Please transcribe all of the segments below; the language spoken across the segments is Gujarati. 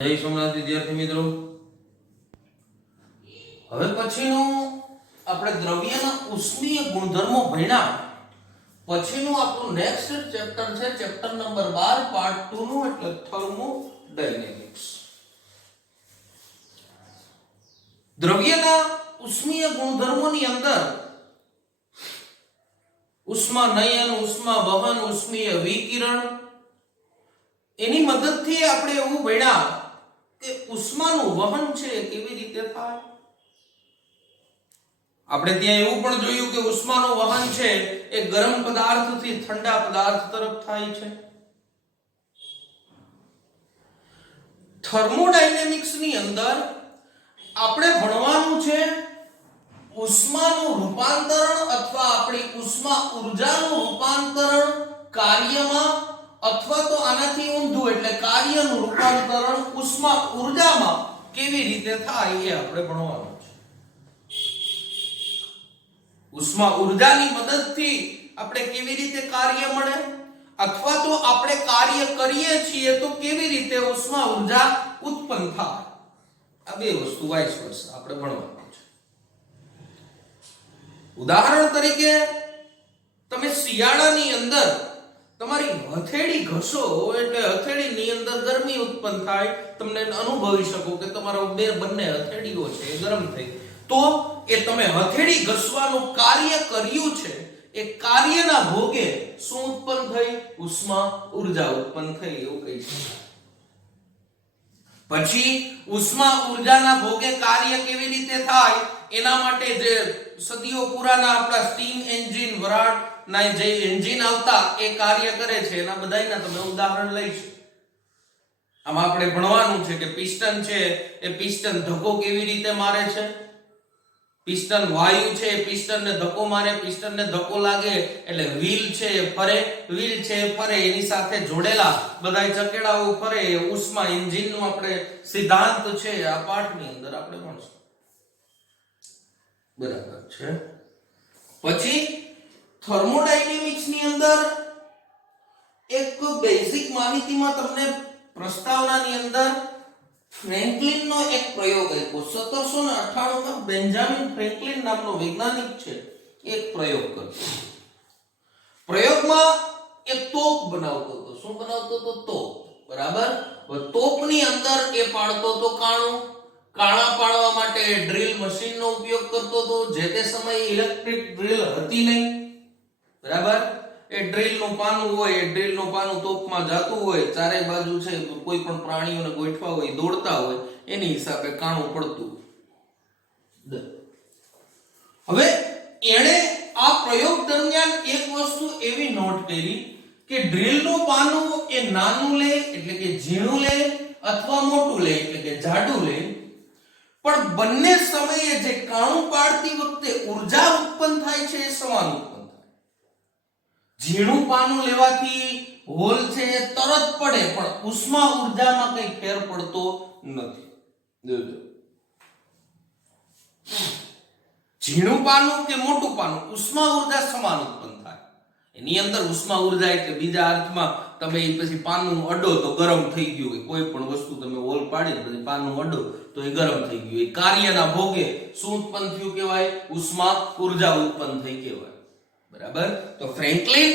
જય સોમનાથ વિદ્યાર્થી મિત્રો, હવે પછીનું આપણે દ્રવ્યના ઉષ્મીય ગુણધર્મો ભણ્યા પછીનું આપણું નેક્સ્ટ ચેપ્ટર છે ચેપ્ટર નંબર 12 પાર્ટ 2 નું, એટલે થર્મોડાયનેમિક્સ. દ્રવ્યના ઉષ્મીય ગુણધર્મોની અંદર ઉષ્માનયન, ઉષ્મા વહન, ઉષ્મીય વિકિરણ, એની મદદથી આપણે એવું ભણ્યા કે ઉષ્માનું વહન છે કેવી રીતે થાય. આપણે ત્યાં એવું પણ જોયું કે ઉષ્માનું વહન છે એ ગરમ પદાર્થથી ઠંડા પદાર્થ તરફ થાય છે. થર્મોડાયનેમિક્સ ની અંદર આપણે ભણવાનું છે ઉષ્માનું રૂપાંતરણ અથવા આપણી ઉષ્મા ઊર્જાનું રૂપાંતરણ કાર્યમાં, અથવા તો આનાથી ઊંધું એટલે કાર્યનું રૂપાંતરણ ઉષ્મા ઊર્જામાં કેવી રીતે થાય એ આપણે ભણવાનું છે. ઉષ્મા ઊર્જાની મદદથી આપણે કેવી રીતે કાર્ય મળે, અથવા તો આપણે કાર્ય કરીએ છીએ તો કેવી રીતે ઉષ્મા ઊર્જા ઉત્પન્ન થાય, આ બે વસ્તુ વાઇસ વર્સા આપણે ભણવાનું છે. ઉદાહરણ તરીકે તમે શિયાળાની અંદર તમારી હથેળી ઘસો એટલે હથેળીની અંદર ગરમી ઉત્પન્ન થાય, તમને અનુભવી શકો કે તમારો બંને હથેળીઓ છે એ ગરમ થઈ, તો એ તમે હથેળી ઘસવાનું કાર્ય કર્યું છે એ કાર્યના ભોગે શું ઉત્પન્ન થઈ? ઉષ્મા ઊર્જા ઉત્પન્ન થઈ એવું કહી શકાય. પછી ઉષ્મા ઊર્જાના ભોગે કાર્ય કેવી રીતે થાય એના માટે જે સદીઓ પુરાના આપણા સ્ટીમ એન્જિન, વરાળ ના જે એન્જિન આવતા એ કાર્ય કરે છે, એના બધાયના તમે ઉદાહરણ લઈશું. આમાં આપણે ભણવાનું છે કે પિસ્ટન છે એ પિસ્ટન ધક્કો કેવી રીતે મારે છે. પિસ્ટન વાયુ છે, પિસ્ટનને ધક્કો મારે, પિસ્ટનને ધક્કો લાગે એટલે વ્હીલ છે એ ફરે, વ્હીલ છે એ ફરે, એની સાથે જોડેલા બધાય ચકેડાઓ ફરે. ઉષ્મા એન્જિનનો આપણે સિદ્ધાંત છે આ પાઠની અંદર આપણે ભણશું. બરાબર છે. પછી થર્મોડાયનેમિક્સ ની અંદર એક બેઝિક માહિતીમાં તમને પ્રસ્તાવનાની અંદર ફ્રેન્કલિનનો એક પ્રયોગ આપ્યો. 1798 માં બેન્જામિન ફ્રેન્કલિન નામનો વૈજ્ઞાનિક છે એક પ્રયોગ કર્યો. પ્રયોગમાં એક તોપ બનાવતો હતો. શું બનાવતો હતો? તોપ. બરાબર. તોપની અંદર એ પાડતો હતો કાણું. કાણા પાડવા માટે ડ્રીલ મશીનનો ઉપયોગ કરતો હતો. જે તે સમયે ઇલેક્ટ્રિક ડ્રીલ હતી નહીં. બરાબર. એ ડ્રીલનું પાનું હોય, એ ડ્રીલનું પાનું તોપમાં જાતું હોય, ચારે બાજુ છે કોઈ પણ પ્રાણીઓને ગોઠવા હોય, દોડતા હોય, એની હિસાબે કાણું પડતું. હવે એણે આ પ્રયોગ દરમિયાન એક વસ્તુ એવી નોટ કરી કે ડ્રીલનું પાનું એ નાનું લે એટલે કે ઝીણું લે, અથવા મોટું લે એટલે કે જાડું લે, પણ બંને સમયે જે કાણું પાડતી વખતે ઊર્જા ઉત્પન્ન થાય છે એ સમાન ઉત્પન્ન થાય. ઝીણું પાનું લેવાથી હોલ છે એ તરત પડે, પણ ઉષ્મા ઊર્જામાં કઈ ફેર પડતો નથી. જોજો, ઝીણું પાનું કે મોટું પાનું, ઉષ્મા ઊર્જા સમાન ઉત્પન્ન થાય. એની અંદર ઉષ્મા ઊર્જા એટલે બીજા અર્થમાં તમે પછી પાનું અડો તો ગરમ થઈ ગયું હોય. કોઈ પણ વસ્તુ તમે હોલ પાડી પછી પાનું અડો તો એ ગરમ થઈ ગયું હોય. કાર્યના ભોગે શું ઉત્પન્ન થયું કહેવાય? ઉષ્મા ઊર્જા ઉત્પન્ન થઈ કહેવાય. બરાબર. તો ફ્રેન્કલિન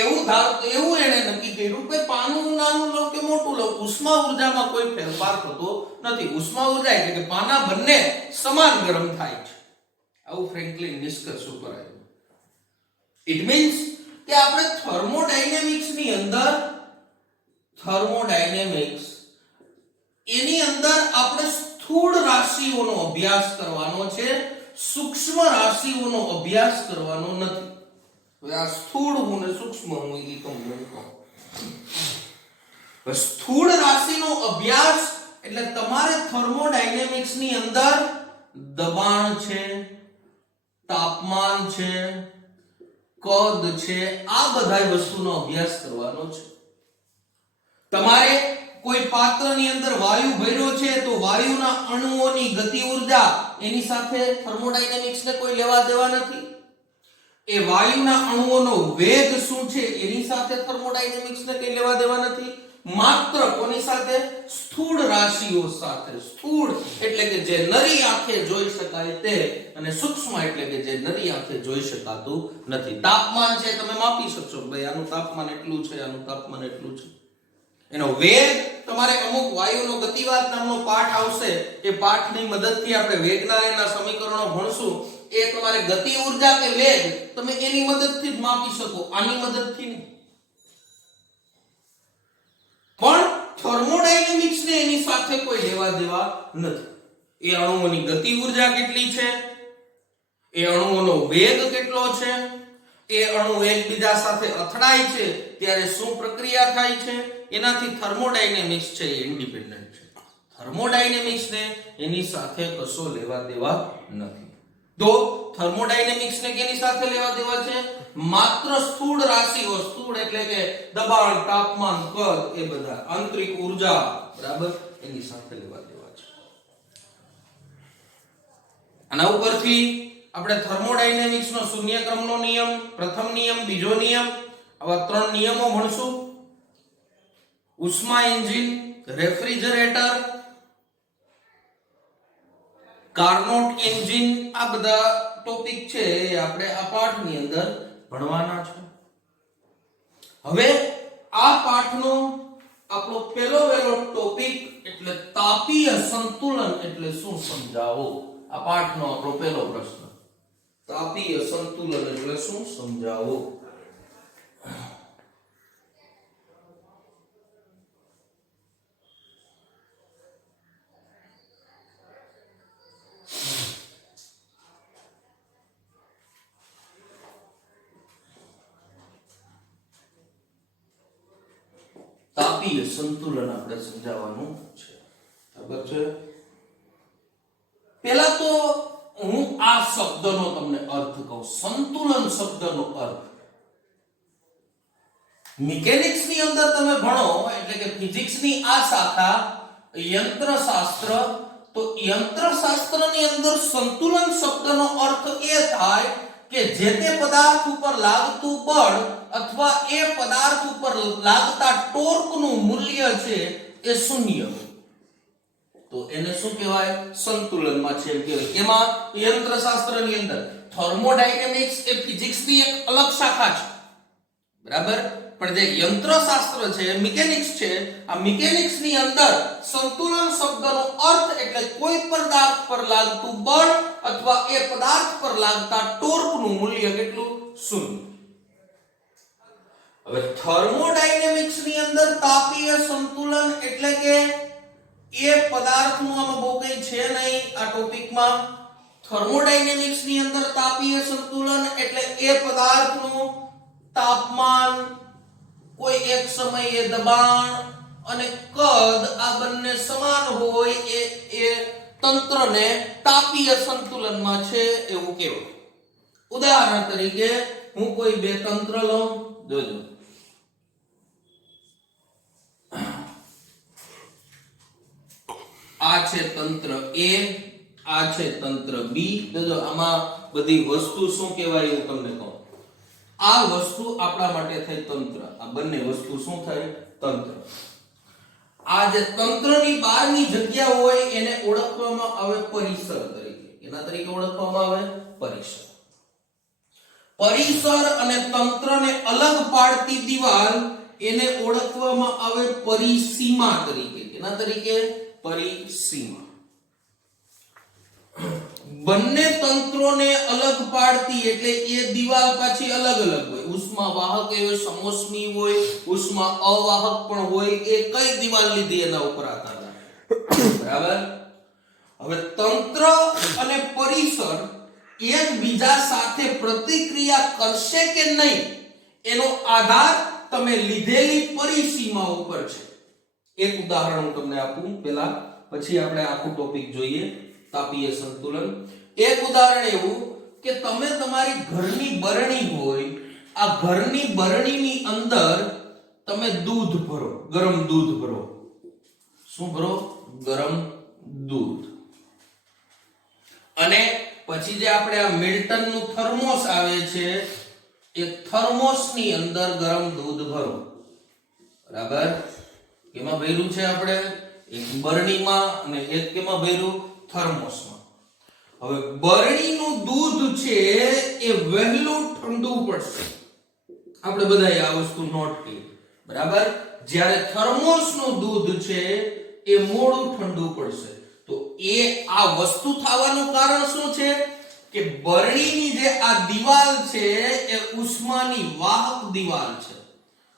એવું એને નક્કી કર્યું કે પાનું નાનું લો કે મોટું લો, ઉષ્મા ઊર્જામાં કોઈ ફેરફાર થતો નથી. ઉષ્મા ઊર્જા એટલે કે પાના બંને સમાન ગરમ થાય છે. આવું ફ્રેન્કલિન નિષ્કર્ષ ઉપર આવ્યું. ઇટ મીન્સ કે આપણે થર્મોડાયનેમિક્સ ની અંદર એની અંદર આપણે સ્થૂળ રાશિઓનો અભ્યાસ કરવાનો છે, સૂક્ષ્મ રાશિઓનો અભ્યાસ કરવાનો નથી. આ સ્થૂળ હું ને સૂક્ષ્મ હું એ તમને કહું. સ્થૂળ રાશિનો અભ્યાસ એટલે તમારે થર્મોડાયનેમિક્સ ની અંદર દબાણ છે, તાપમાન છે, કદ છે, આ બધા વસ્તુનો અભ્યાસ કરવાનો છે. તમારે કોઈ પાત્રની અંદર વાયુ ભર્યો છે તો વાયુના અણુઓની ગતિ ઊર્જા એની સાથે થર્મોડાયનેમિક્સને કોઈ લેવા દેવા નથી. એ વાયુના અણુઓનો વેગ શું છે એની સાથે થર્મોડાયનેમિક્સને કઈ લેવા દેવા નથી. માત્ર કોની સાથે? સ્થૂળ રાશિઓ સાથે. સ્થૂળ એટલે કે જે નરી આંખે જોઈ શકાય તે, અને સૂક્ષ્મ એટલે કે જે નરી આંખે જોઈ શકાતું નથી. તાપમાન છે તમે માપી શકશો, ભાઈ આનું તાપમાન એટલું છે, આનું તાપમાન એટલું છે. એનો વેગ તમારે અમુક વાયુનો ગતિવાદ નામનો પાઠ આવશે, એ પાઠની મદદથી આપણે વેગના એના સમીકરણો ભણશું. એ તમારે ગતિ ઊર્જા કે વેગ તમે એની મદદથી જ માપી શકો, આની મદદથી નહીં. પણ થર્મોડાયનેમિક્સ ને એની સાથે કોઈ લેવા દેવા નથી. એ અણુઓની ગતિ ઊર્જા કેટલી છે, એ અણુઓનો વેગ કેટલો છે, એ અણુ એકબીજા સાથે અથડાય છે ત્યારે શું પ્રક્રિયા થાય છે, એનાથી થર્મોડાયનેમિક્સ છે એ ઇન્ડિપેન્ડન્ટ છે. થર્મોડાયનેમિક્સ ને એની સાથે કશો લેવા દેવા નથી. તો થર્મોડાયનેમિક્સ ને કેની સાથે લેવા દેવા છે? માત્ર સ્થૂળ રાશિઓ, સ્થૂળ એટલે કે દબાણ, તાપમાન, કદ, એ બધા આંતરિક ઊર્જા, બરાબર, એની સાથે લેવા દેવા છે. આના ઉપરથી આપણે થર્મોડાયનેમિક્સ નો શૂન્ય ક્રમનો નિયમ, પ્રથમ નિયમ, બીજો નિયમ, આવા 3 નિયમો ભણશું. ઉષ્મા એન્જિન, રેફ્રિજરેટર, કાર્નોટ એન્જિન, આ બધા ટોપિક છે એ આપણે આ પાઠની અંદર ભણવાના છે. હવે આ પાઠનો આપણો પહેલો ટોપિક એટલે તાપીય સંતુલન એટલે શું સમજાવો. આ પાઠનો આપણો પહેલો પ્રશ્ન, તાપીય સંતુલન એટલે શું સમજાવો. તાપીય સંતુલન આપણે સમજાવવાનું છે, બરાબર છે. પહેલા તો હું આ શબ્દનો તમને અર્થ કહું. સંતુલન શબ્દનો અર્થ મિકેનિક્સ ની અંદર તમે ભણો એટલે કે ફિઝિક્સ ની આ શાખા યંત્રશાસ્ત્ર, તો યંત્રશાસ્ત્રની અંદર સંતુલન શબ્દનો અર્થ એ થાય કે જે તે પદાર્થ ઉપર લાગતું બળ અથવા એ પદાર્થ ઉપર લાગતા ટોર્કનું મૂલ્ય છે એ શૂન્ય, તો એને શું કહેવાય? સંતુલનમાં છે એમ કહેવાય. એમાં યંત્રશાસ્ત્રની અંદર થર્મોડાયનેમિક્સ એ ફિઝિક્સની એક અલગ શાખા છે, બરાબર. પણ જે યંત્રશાસ્ત્ર છે, મિકેનિક્સ છે, આ મિકેનિક્સની અંદર સંતુલન શબ્દનો અર્થ એટલે કોઈ પદાર્થ પર લાગતું બળ અથવા એ પદાર્થ પર લાગતા ટોર્કનું મૂલ્ય કેટલું? શૂન્ય. હવે થર્મોડાયનેમિક્સની અંદર તાપીય સંતુલન એટલે કે એ પદાર્થનું આમાં બહુ કંઈ છે નહીં આ ટોપિકમાં. થર્મોડાયનેમિક્સની અંદર તાપીય સંતુલન એટલે એ પદાર્થનું તાપમાન, કોઈ એક સમયે દબાણ અને કદ આ બંને સમાન હોય એ તંત્રને તાપીય સંતુલનમાં છે એવું કહેવાય. ઉદાહરણ તરીકે હું કોઈ બે તંત્ર લઉં, જોજો. આ છે તંત્ર A, આ છે તંત્ર B. જોજો આમાં બધી વસ્તુ શું કહેવાય એવું તમને કહું. આ વસ્તુ આપણા માટે થઈ તંત્ર, આ બંને વસ્તુ શું થાય? તંત્ર. આ જે તંત્રની બહારની જગ્યા હોય એને ઓળખવામાં આવે પરિસર તરીકે. એના તરીકે ઓળખવામાં આવે પરિસર. પરિસર અને તંત્રને અલગ પાડતી દિવાલ એને ઓળખવામાં આવે પરિસીમા તરીકે. એના તરીકે પરિસીમા. બંને તંત્રોને અલગ પાડતી એટલે એ દિવાલ પાછી અલગ અલગ હોય. ઉષ્મા વાહક હોય, સમોષ્મી હોય, ઉષ્મા અવાહક પણ હોય. એ કઈ દિવાલ લીધી એના ઉપર આધાર રાખે, બરાબર. હવે તંત્ર અને પરિસર એકબીજા સાથે પ્રતિક્રિયા કરશે કે નહીં એનો આધાર તમે લીધેલી પરિસીમા ઉપર છે. એક ઉદાહરણ હું તમને આપું પહેલા, પછી આપણે આખું ટોપિક જોઈએ તાપીય સંતુલન. એક ઉદાહરણ એવું કે તમે તમારી ઘરની બરણી હોય, આ ઘરની બરણીની અંદર તમે દૂધ ભરો, ગરમ દૂધ ભરો. શું ભરો? ગરમ દૂધ. અને પછી જે આપણે આ મિલ્ટનનું થર્મોસ આવે છે એ થર્મોસની અંદર ગરમ દૂધ ભરો, બરાબર. કેમાં ભર્યું છે આપણે? એક બરણીમાં અને એક કેમાં ભર્યું? થર્મોસમાં. હવે બરણીનું દૂધ છે એ વહેલું ઠંડુ પડશે. આપણે બધાએ આ વસ્તુ નોટ કરી, બરાબર? જ્યારે થર્મોસનું દૂધ છે એ મોડું ઠંડુ પડશે. તો એ આ વસ્તુ થવાનું કારણ શું છે? કે બરણીની જે આ દિવાલ છે એ ઉષ્માની વાહક દિવાલ છે.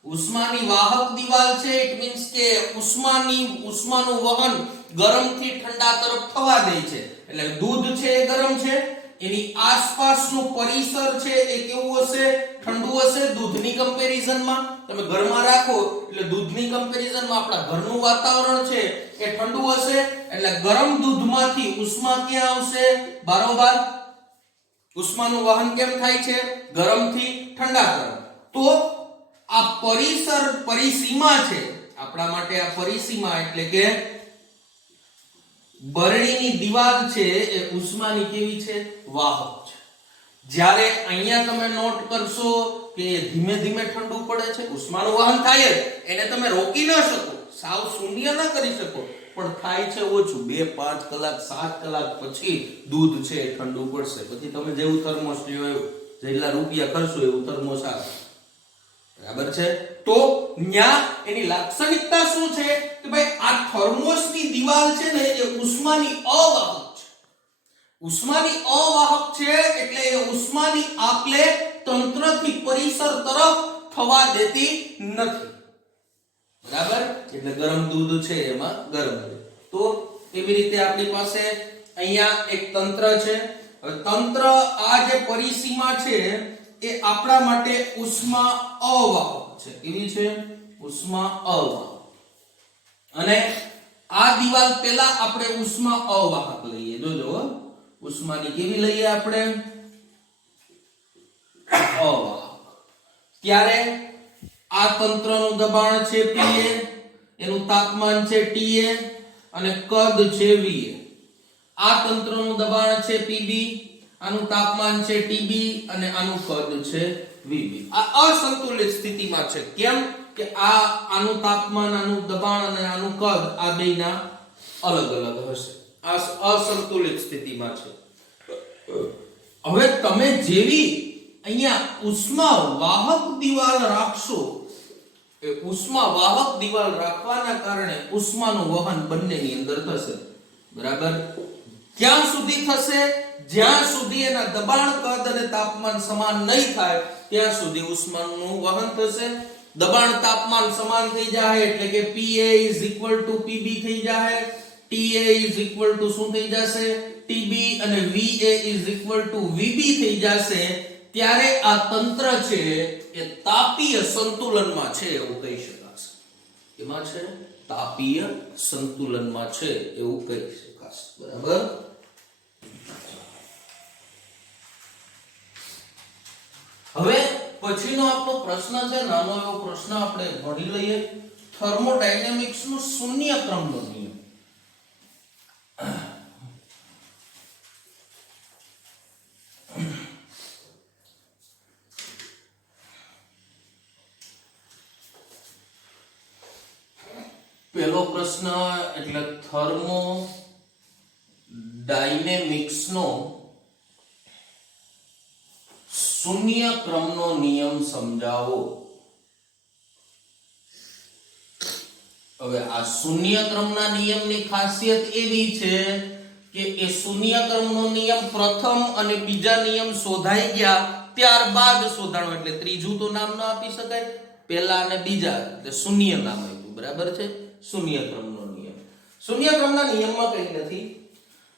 ઉષ્માની વાહક દિવાલ છે. ઇટ મીન્સ કે ઉષ્માનું વહન ગરમથી ઠંડા તરફ થવા દે છે. એટલે દૂધ છે એ ગરમ છે, એની આસપાસનું પરિસર છે એ કેવું હશે? ઠંડુ હશે. દૂધની કમ્પેરિઝનમાં તમે ઘરમાં રાખો એટલે દૂધની કમ્પેરિઝનમાં આપણા ઘરનું વાતાવરણ છે એ ઠંડુ હશે. એટલે ગરમ દૂધમાંથી ઉષ્મા ક્યાં આવશે? બારોબાર ઉષ્માનું વહન કેમ થાય છે? ગરમથી ઠંડા તરફ. તો આ પરિસીમા છે આપણા માટે. આ પરિસીમા એટલે કે બરણીની દિવાલ છે એ ઉષ્માની કેવી છે? વાહક છે. જ્યારે અહીંયા તમે નોટ કરશો કે ધીમે ધીમે ઠંડુ પડે છે, ઉષ્માનું વહન થાય જ, એને તમે રોકી ન શકો, સાવ શૂન્ય ન કરી શકો, પણ થાય છે ઓછું. 2, 5 કલાક, 7 કલાક પછી દૂધ છે એ ઠંડુ પડશે. પછી તમે જેવું થર્મોસ લ્યો એવું, જેટલા રૂપિયા કરશો એવું થર્મોસ આવે. બરાબર છે? તો ન્યા એની લાક્ષણિકતા શું છે? કે ભાઈ આ થર્મોસની દિવાલ છે ને એ ઉષ્માની અવાહક છે. ઉષ્માની અવાહક છે એટલે એ ઉષ્માની આપ-લે તંત્રથી પરિસર તરફ થવા દેતી નથી. બરાબર? એટલે ગરમ દૂધ છે એમાં ગરમ રહે. તો એવી રીતે આપણી પાસે અહીંયા એક તંત્ર છે. હવે તંત્ર આ જે પરિસીમા છે એ આપણા માટે ઉષ્મા અવાહક છે. કેવી છે? ઉષ્મા અવાહક. અને આ દિવાલ પહેલા આપણે ઉષ્મા અવાહક લઈએ. જોજો, ઉષ્માની કેવી લઈએ આપણે? અવાહક. ત્યારે આ તંત્રનું દબાણ છે Pa, એનું તાપમાન છે Ta અને કદ છે Va. આ તંત્રનું દબાણ છે Pb, આનું તાપમાન છે Tb અને આનું કદ છે Vb. આ અસંતુલિત સ્થિતિમાં છે. કેમ? કે આનું તાપમાન, આનું દબાણ અને આનું કદ આ બેના અલગ અલગ હશે. આ અસંતુલિત સ્થિતિમાં છે. હવે તમે જેવી અહીંયા ઉષ્મા વાહક દિવાલ રાખશો, એ ઉષ્મા વાહક દિવાલ રાખવાના કારણે ઉષ્માનું વહન બંનેની અંદર થશે. બરાબર? ક્યાં સુધી થશે? જ્યાં સુધી એના દબાણ, કદ અને તાપમાન સમાન નહીં થાય ત્યાં સુધી ઉષ્માનું વહન થશે. દબાણ, તાપમાન સમાન થઈ જાય એટલે કે Pa = Pb થઈ જાય, Ta શું થઈ જશે? Tb અને Va = Vb થઈ જશે. ત્યારે આ તંત્ર છે એ તાપીય સંતુલનમાં છે એવું કહી શકાશે. એમાં છે તાપીય સંતુલનમાં છે એવું કહી શકાશે. બરાબર? હવે પછીનો આપણો પ્રશ્ન છે, નાનો એવો પ્રશ્ન આપણે ભણી લઈએ. થર્મોડાયનેમિક્સ નો શૂન્ય ક્રમનો નિયમ. પહેલો પ્રશ્ન એટલે થર્મોડાયનેમિક્સ નો શૂન્ય ક્રમનો નિયમ સમજાવો. હવે આ શૂન્ય ક્રમના નિયમની ખાસિયત એવી છે કે એ શૂન્ય ક્રમનો નિયમ પ્રથમ અને બીજા નિયમ શોધાઈ ગયા ત્યારબાદ શોધાણો. એટલે ત્રીજું તો નામ ન આપી શકાય, પહેલા અને બીજા એટલે શૂન્ય નામ આપ્યું. બરાબર છે? શૂન્ય ક્રમનો નિયમ. શૂન્ય ક્રમના નિયમમાં કંઈ નથી.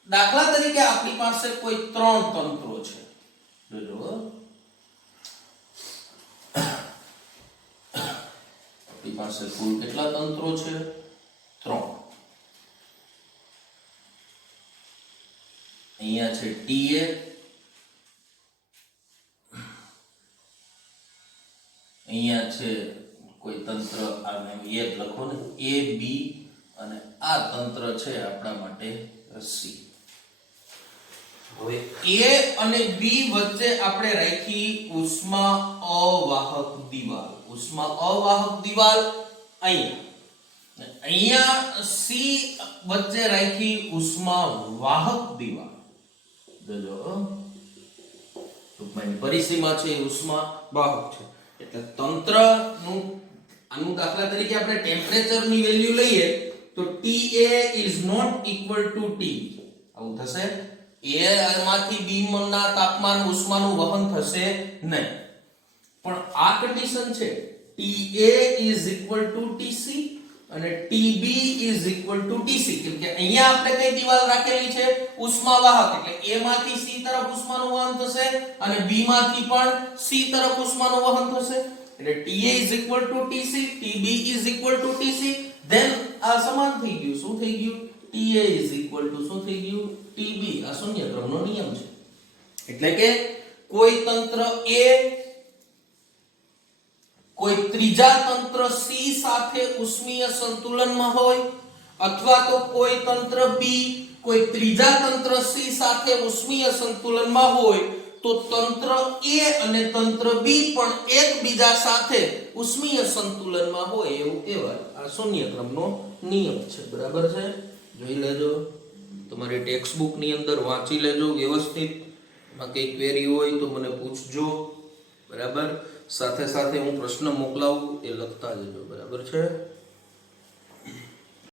દાખલા તરીકે આપણી પાસે કોઈ 3 તંત્રો છે. જોજો, આપણી પાસે કુલ કેટલા તંત્રો છે? 3. અહીંયા છે Ta, અહીંયા છે કોઈ તંત્ર, આને એ લખો ને, A, B અને આ તંત્ર છે આપણા માટે C. હવે A અને B વચ્ચે આપણે રાખી ઉષ્મા અવાહક દિવાલ. ઉષ્મા અવાહક દિવાલ અહીંયા અહીંયા સી વચ્ચે રાખી ઉષ્મા વાહક દીવાલ. જોજો ટૂંકમાં પરિસીમા છે એ ઉષ્મા વાહક છે. એટલે તંત્રનું આનું દાખલા તરીકે આપણે ટેમ્પરેચરની વેલ્યુ લઈએ તો TA is not equal to T. આવું થશે. A માંથી B ના તાપમાન ઉષ્માનું વહન થશે નહીં. પણ આ કન્ડિશન છે TA is equal to TC અને TB is equal to TC. કેમ કે અહીંયા આપણે કઈ દીવાલ રાખેલી છે ઉષ્મા વાહક, એટલે A માંથી C તરફ ઉષ્માનું વહન થશે અને B માંથી પણ C તરફ ઉષ્માનું વહન થશે. એટલે TA is equal to TC, TB is equal to TC. then આ સમાન થઈ ગયું. શું થઈ ગયું? TA is equal to શું થઈ ગયું? TB. આ શૂન્ય ક્રમનો નિયમ છે. એટલે કે કોઈ તંત્ર A કોઈ ત્રીજા તંત્ર C સાથે ઉષ્મીય સંતુલનમાં હોય અથવા તો કોઈ તંત્ર B કોઈ ત્રીજા તંત્ર C સાથે ઉષ્મીય સંતુલનમાં હોય તો તંત્ર A અને તંત્ર B પણ એકબીજા સાથે ઉષ્મીય સંતુલનમાં હોય એવું કહેવાય. આ શૂન્ય ક્રમનો નિયમ છે. બરાબર છે? જોઈ લેજો, તમારી ટેક્સ્ટ બુક ની અંદર વાંચી લેજો વ્યવસ્થિત. માં કઈ ક્વેરી હોય તો મને પૂછજો. બરાબર? સાથે સાથે હું પ્રશ્ન મોકલાવું એ લખતા જજો. બરાબર છે?